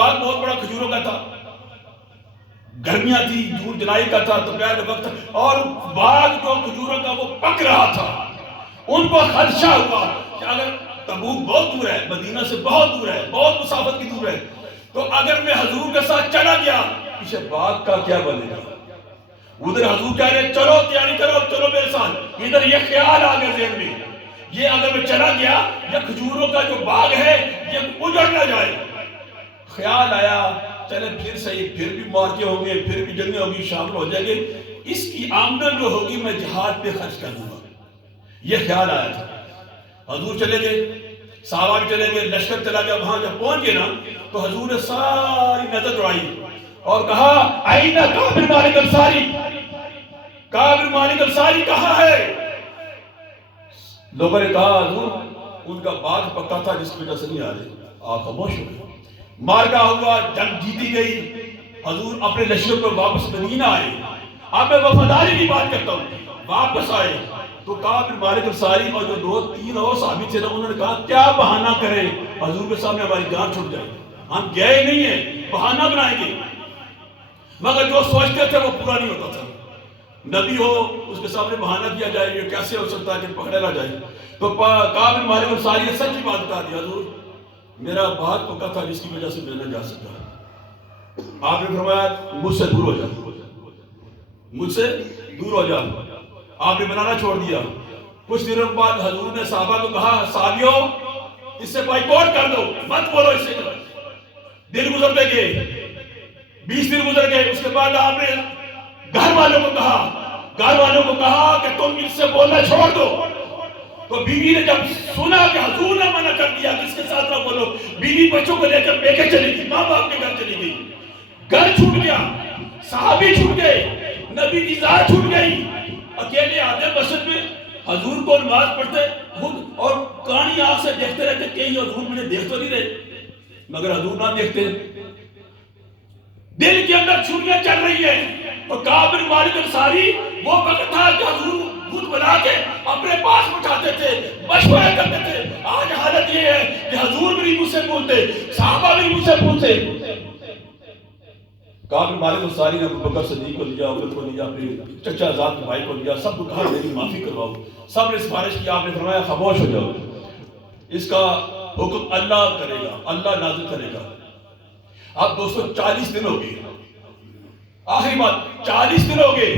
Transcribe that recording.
باغ بہت بڑا کھجوروں کا تھا، گرمیاں تھی، جون جولائی کا تھا، دوپہر کا وقت تھا، اور باغ جو کھجوروں کا وہ پک رہا تھا۔ ان کو خدشہ ہوا کہ اگر تبوک بہت دور ہے، مدینہ سے بہت دور ہے، بہت مسافت کی دور ہے، تو اگر میں حضور کے ساتھ چلا گیا پیچھے باغ کا کیا بنے گا؟ ادھر حضور کہہ رہے چلو تیاری کرو، چلو میرے ساتھ، ادھر یہ خیال آ گیا ذہن میں، یہ اگر میں چلا گیا یہ کھجوروں کا جو باغ ہے یہ اجڑ نہ جائے۔ خیال آیا چلے پھر صحیح، پھر بھی مارکے ہوں گے، پھر بھی جنگیں ہوگی، شامل ہو جائیں گے، اس کی آمدن جو ہوگی میں جہاد پہ خرچ کر دوں گا، یہ خیال آیا تھا۔ حضور چلے گئے، صحابہ بھی چلے گئے، لشکر چلا گیا، وہاں جب پہنچ گئے نا تو حضور نے ساری نظر دوڑائی اور کہا آئینہ کعب بن مالک انصاری، کعب بن مالک انصاری کہاں ہے؟ لوگوں نے کہا حضور ان کا باغ پکا تھا جس کی وجہ سے نہیں آ رہے۔ آپ خاموش ہو گئے، مارکا ہوا، جنگ جیتی گئی، حضور اپنے لشکر پر واپس مدینہ آئے۔ اب میں وفاداری کی بات کرتا ہوں، واپس آئے تو کعب بن مالک انصاری اور جو دو تین اور صحابی تھے نا انہوں نے کہا کیا بہانہ کریں حضور کے سامنے ہماری جان چھوٹ جائے، ہم گئے نہیں ہیں، بہانہ بنائیں گے، مگر جو سوچتے تھے وہ پورا نہیں ہوتا تھا۔ نبی ہو اس کے سامنے بہانہ کیا جائے، یہ کیسے ہو سکتا ہے کہ پکڑے نہ جائے؟ تو کعب بن مالک انصاری نے سچی بات بتا دی، حضور میرا بہت پکا تھا جس کی وجہ سے میں نہ جا سکا۔ آپ نے فرمایا مجھ سے دور ہو جا، مجھ سے دور ہو جا، آپ نے بنانا چھوڑ دیا۔ کچھ دنوں بعد حضور نے صحابہ کو کہا صحابیوں اس سے بائیکاٹ کر دو، مت بولو اس سے۔ دن گزرتے گئے، 20 دن گزر گئے، اس کے بعد آپ نے گھر والوں کو کہا کہ تم اس سے بولنا چھوڑ دو۔ تو بیوی نے جب سنا کہ حضور نے منع کر دیا کہ اس کے ساتھ نہ بولو، بیوی بچوں کو لے کر میکے چلی گئی، ماں باپ کے گھر چلی گئی، گھر چھوٹ گیا، صحابی چھوٹ گئے، نبی کی ذات چھوٹ گئی، اکیلے آتے مسجد میں حضور کو نماز پڑھتے خود اور کانی آنکھ سے دیکھتے رہتے کہیں حضور مجھے دیکھ تو نہیں رہے، مگر حضور نہ دیکھتے۔ دل کے اندر چھریاں چل رہی ہیں، تو کعب بن مالک انصاری وہ وقت تھا کہ حضور خود بنا کے اپنے پاس بٹھاتے تھے، مشورہ کرتے تھے۔ آج حالت یہ ہے کہ حضور بھی مجھ سے پوچھتے، صحابہ بھی مجھ سے پوچھتے۔ کعب بن مالک انصاری نے ابوبکر صدیق کو لیا، عمر کو لیا، پھر چچا زاد کے بھائی کو لیا، سب کو کہا میری معافی کرواؤ، سب نے سفارش کی، آپ نے فرمایا خاموش ہو جاؤ، اس کا حکم اللہ کرے گا، اللہ نازل کرے گا۔ اب دوستو 40 دن ہو گئے، آخری بات 40 دن ہو گئے،